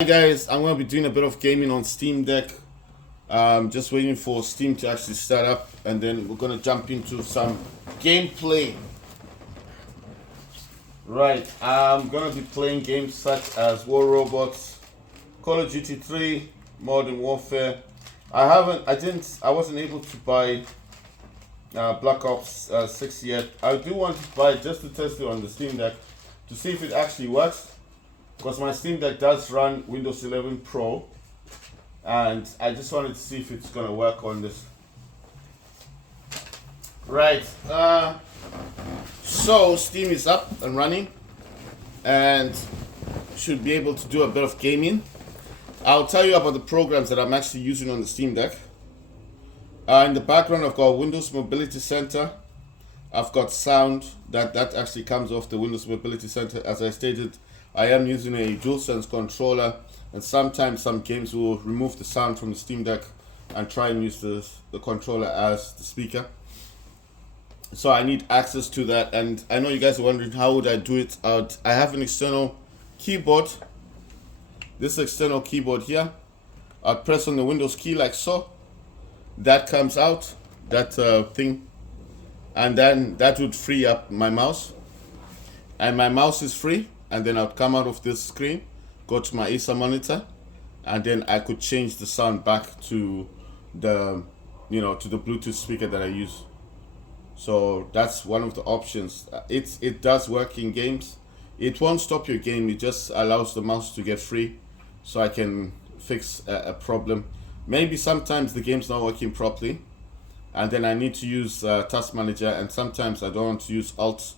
Hi guys, I'm going to be doing a bit of gaming on Steam Deck. Just waiting for Steam to actually start up, and then we're going to jump into some gameplay. Right, I'm going to be playing games such as War Robots, Call of Duty 3, Modern Warfare. I wasn't able to buy Black Ops 6 yet. I do want to buy it just to test it on the Steam Deck to see if it actually works. Because my Steam Deck does run Windows 11 Pro, and I just wanted to see if it's going to work on this. Right, so Steam is up and running, and should be able to do a bit of gaming. I'll tell you about the programs that I'm actually using on the Steam Deck. In the background, I've got Windows Mobility Center. I've got sound that actually comes off the Windows Mobility Center. As I stated, I am using a DualSense controller, and sometimes some games will remove the sound from the Steam Deck and try and use the controller as the speaker. So I need access to that, and I know you guys are wondering how would I do it. I have an external keyboard. This external keyboard here. I'd press on the Windows key like so. That comes out, that thing, and then that would free up my mouse. And my mouse is free. And then I'd come out of this screen, go to my Acer monitor, and then I could change the sound back to the, to the Bluetooth speaker that I use. So that's one of the options. It does work in games. It won't stop your game. It just allows the mouse to get free, so I can fix a problem. Maybe sometimes the game's not working properly, and then I need to use Task Manager, and sometimes I don't want to use Alt.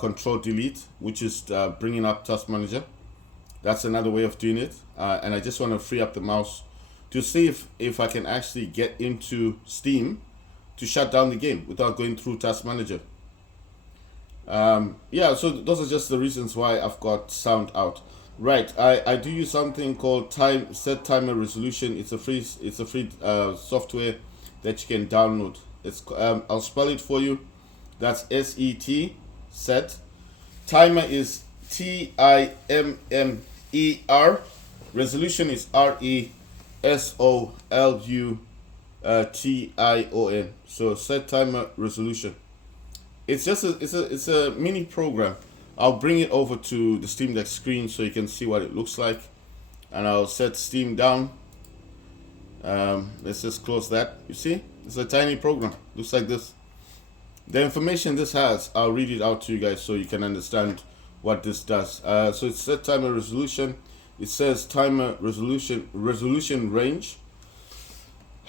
Control Delete, which is bringing up Task Manager. That's another way of doing it, and I just want to free up the mouse to see if I can actually get into Steam to shut down the game without going through Task Manager. Yeah, so those are just the reasons why I've got sound out. Right, I do use something called Set Timer Resolution. It's a free software that you can download. I'll spell it for you. That's set. Timer is TIMMER. Resolution is RESOLUTION. So set timer resolution. It's a mini program. I'll bring it over to the Steam Deck screen so you can see what it looks like, and I'll set Steam down. Let's just close that. You see, it's a tiny program. Looks like this. The information this has, I'll read it out to you guys so you can understand what this does. So it's set timer resolution. It says timer resolution range.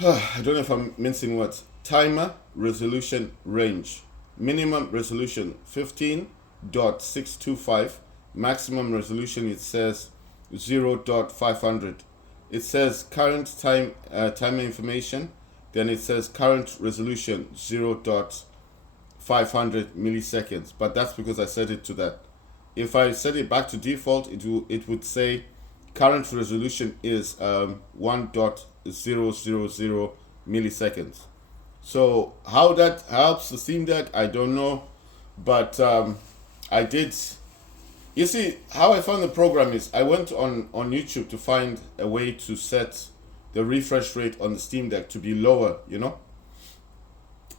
I don't know if I'm mincing words. Timer resolution range. Minimum resolution 15.625. Maximum resolution, it says 0.500. It says current timer information. Then it says current resolution 0.500 milliseconds, but that's because I set it to that. If I set it back to default, it would say current resolution is 1.000 milliseconds. So how that helps the Steam Deck, I don't know, but I did. You see, how I found the program is I went on YouTube to find a way to set the refresh rate on the Steam Deck to be lower.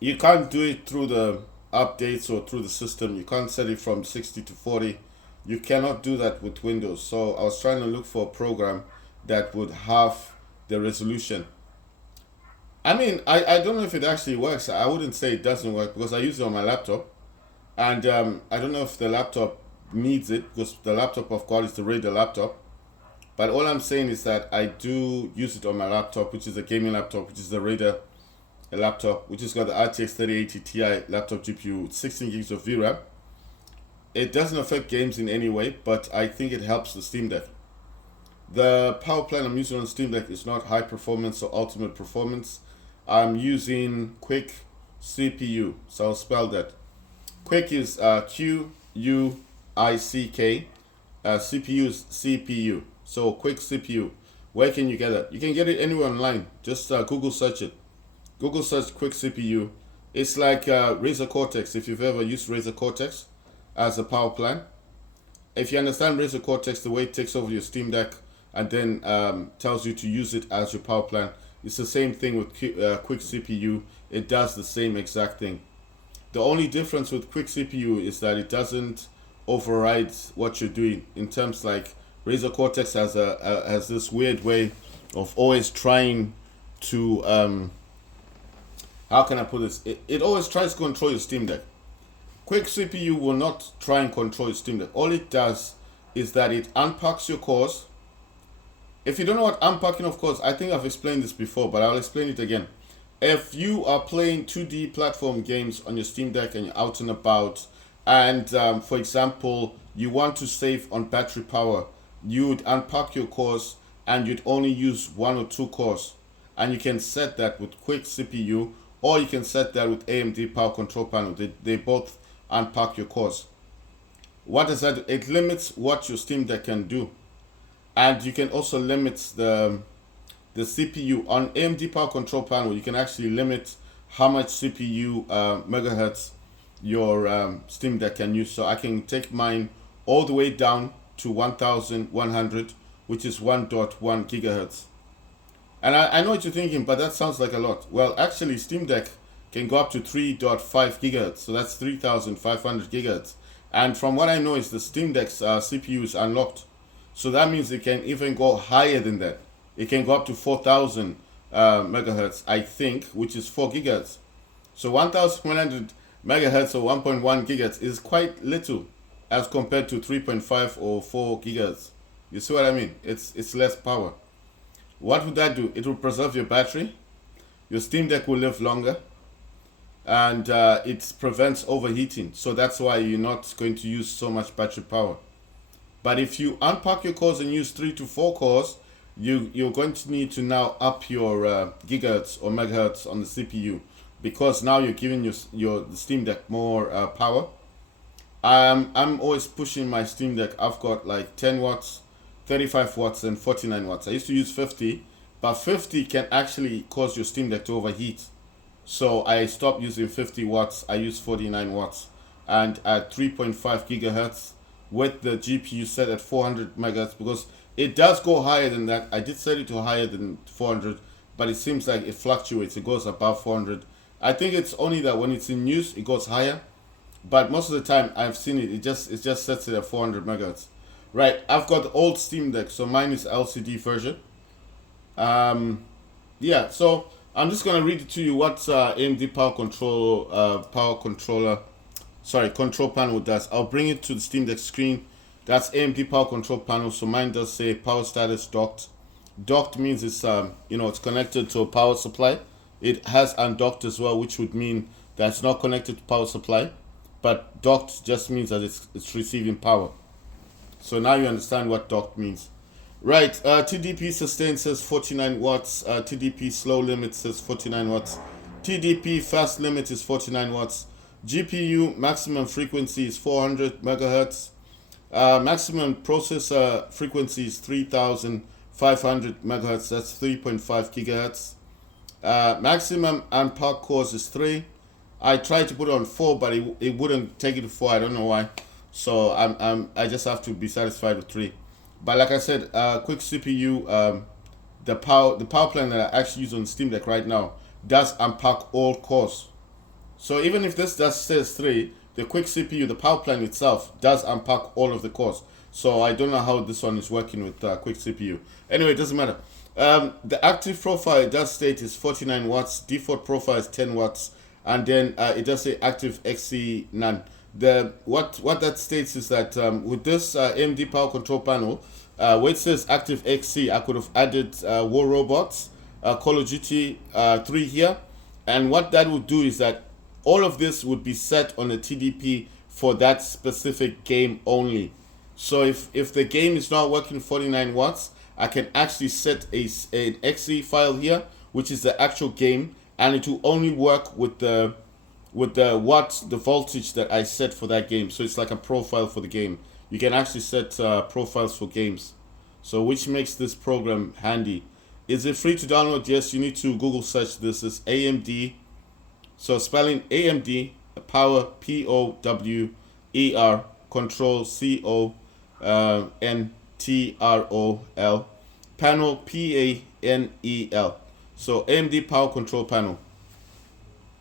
You can't do it through the updates or through the system. You can't set it from 60 to 40. You cannot do that with Windows. So I was trying to look for a program that would have the resolution. I mean, I don't know if it actually works. I wouldn't say it doesn't work because I use it on my laptop, and I don't know if the laptop needs it because the laptop I've got is the Raider laptop. But all I'm saying is that I do use it on my laptop, which is a gaming laptop, which is the Raider laptop, which has got the RTX 3080 Ti laptop GPU, 16 gigs of VRAM. It doesn't affect games in any way, but I think it helps the Steam Deck. The power plant I'm using on Steam Deck is not high performance or ultimate performance. I'm using Quick CPU, so I'll spell that. Quick is QUICK. CPU is CPU. So Quick CPU. Where can you get it? You can get it anywhere online. Just Google search it. Google search Quick CPU. It's like Razer Cortex, if you've ever used Razer Cortex as a power plant. If you understand Razer Cortex, the way it takes over your Steam Deck and then tells you to use it as your power plan. It's the same thing with quick CPU. It does the same exact thing. The only difference with quick CPU is that it doesn't override what you're doing. In terms like Razer Cortex has this weird way of always trying to how can I put this? It always tries to control your Steam Deck. Quick CPU will not try and control your Steam Deck. All it does is that it unpacks your cores. If you don't know what unpacking of cores, I think I've explained this before, but I'll explain it again. If you are playing 2D platform games on your Steam Deck and you're out and about, and for example, you want to save on battery power, you would unpack your cores and you'd only use 1 or 2 cores. And you can set that with quick CPU, or you can set that with AMD Power Control Panel. They both unpack your cores. What does that do? It limits what your Steam Deck can do. And you can also limit the CPU. On AMD Power Control Panel, you can actually limit how much CPU megahertz your Steam Deck can use. So I can take mine all the way down to 1100, which is 1.1 gigahertz. And I know what you're thinking, but that sounds like a lot. Well, actually, Steam Deck can go up to 3.5 gigahertz, so that's 3,500 gigahertz. And from what I know is the Steam Deck's CPU is unlocked. So that means it can even go higher than that. It can go up to 4,000 megahertz, I think, which is 4 gigahertz. So 1,100 megahertz or 1.1 gigahertz is quite little as compared to 3.5 or 4 gigahertz. You see what I mean? It's less power. What would that do? It will preserve your battery. Your Steam Deck will live longer. And it prevents overheating. So that's why you're not going to use so much battery power. But if you unpack your cores and use 3 to 4 cores, you're going to need to now up your gigahertz or megahertz on the CPU, because now you're giving your Steam Deck more power. I'm always pushing my Steam Deck. I've got like 10 watts, 35 watts, and 49 watts. I used to use 50, but 50 can actually cause your Steam Deck to overheat. So I stopped using 50 watts. I use 49 watts, and at 3.5 gigahertz with the GPU set at 400 megahertz, because it does go higher than that. I did set it to higher than 400, but it seems like it fluctuates. It goes above 400. I think it's only that when it's in use, it goes higher. But most of the time, I've seen it. It just sets it at 400 megahertz. Right. I've got the old Steam Deck, so mine is LCD version. Yeah. So I'm just gonna read it to you what AMD control panel does. I'll bring it to the Steam Deck screen. That's AMD Power Control Panel. So mine does say power status docked. Docked means it's it's connected to a power supply. It has undocked as well, which would mean that it's not connected to power supply. But docked just means that it's receiving power. So now you understand what docked means. Right, TDP sustain says 49 watts. TDP slow limit says 49 watts. TDP fast limit is 49 watts. GPU maximum frequency is 400 megahertz. Maximum processor frequency is 3,500 megahertz. That's 3.5 gigahertz. Maximum unpack cores is 3. I tried to put it on 4, but it wouldn't take it to 4. I don't know why. So I just have to be satisfied with 3. But like I said, quick CPU, the power plan that I actually use on Steam Deck right now does unpack all cores. So even if this just says 3, the quick CPU, the power plan itself, does unpack all of the cores. So I don't know how this one is working with quick CPU. Anyway, it doesn't matter. The active profile, it does state, is 49 watts. Default profile is 10 watts. And then it does say active XC none. What that states is that with this AMD Power Control Panel, where it says active XC, I could have added War Robots, Call of Duty 3 here. And what that would do is that all of this would be set on a TDP for that specific game only. So if the game is not working 49 watts, I can actually set an XE file here, which is the actual game, and it will only work with the voltage that I set for that game. So it's like a profile for the game. You can actually set profiles for games, so which makes this program handy. Is it free to download? Yes, you need to Google search this. It's AMD. So spelling AMD, power, POWER, control, CONTROL, panel, Panel. So AMD Power Control Panel.